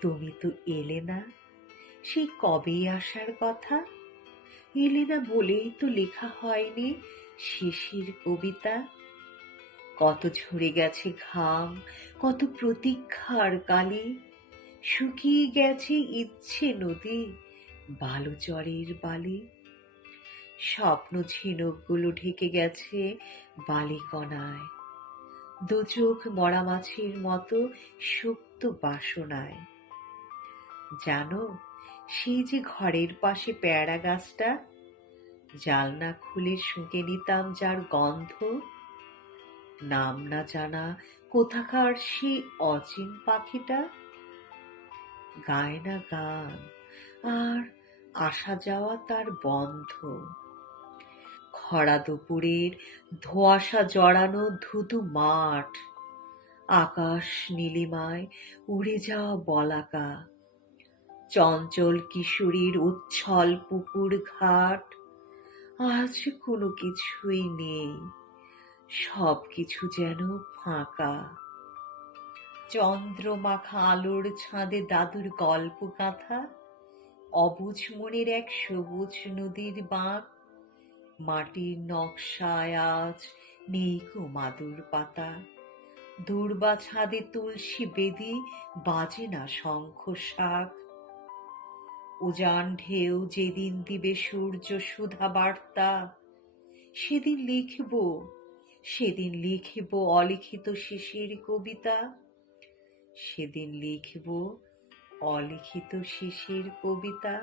তুমি তো এলে না। সেই কবে আসার কথা? এলে না বলেই তো লেখা হয়নি শেষের কবিতা। কত ঝরে গেছে ঘাম, কত প্রতীক্ষার কালি। শুকিয়ে গেছে ইচ্ছে নদী বালুচরের বালি। স্বপ্ন ঝিনুকগুলো ঢেকে গেছে বালিকণায় দু চোখ মরা মাছের মতো সুপ্ত বাসনায়। জানো, সেই যে ঘরের পাশে পেয়ারা গাছটা জালনা খুলে শুঁকে নিতাম যার গন্ধ। নাম না জানা কোথাকার সেই অচিন পাখিটা। গায় না গান, আর আসা যাওয়া তার বন্ধ। খরা দুপুরের ধোঁয়াশা জড়ানো ধুধু মাঠ, আকাশ নীলিমায় উড়ে যাওয়া বলাকা। চঞ্চল কিশোরীর উচ্ছল পুকুর ঘাট। আজ কোনো কিছুই নেই। সব কিছু যেন ফাঁকা। চন্দ্রমাখা আলোর ছাদে দাদুর গল্প গাথা অবুঝ মনের এক সবুজ নদীর বাঁক। মাটির নকশায় আজ নেই কো মাদুর পাতা। দূর্বা ছাদে তুলসী বেদি, বাজে না শঙ্খ শাক উজান ঢেউ যেদিন দিবে সূর্য সুধা বার্তা, সেদিন লিখব সেদিন লিখব অলিখিত শিশির কবিতা, সেদিন লিখব অলিখিত শিশির কবিতা।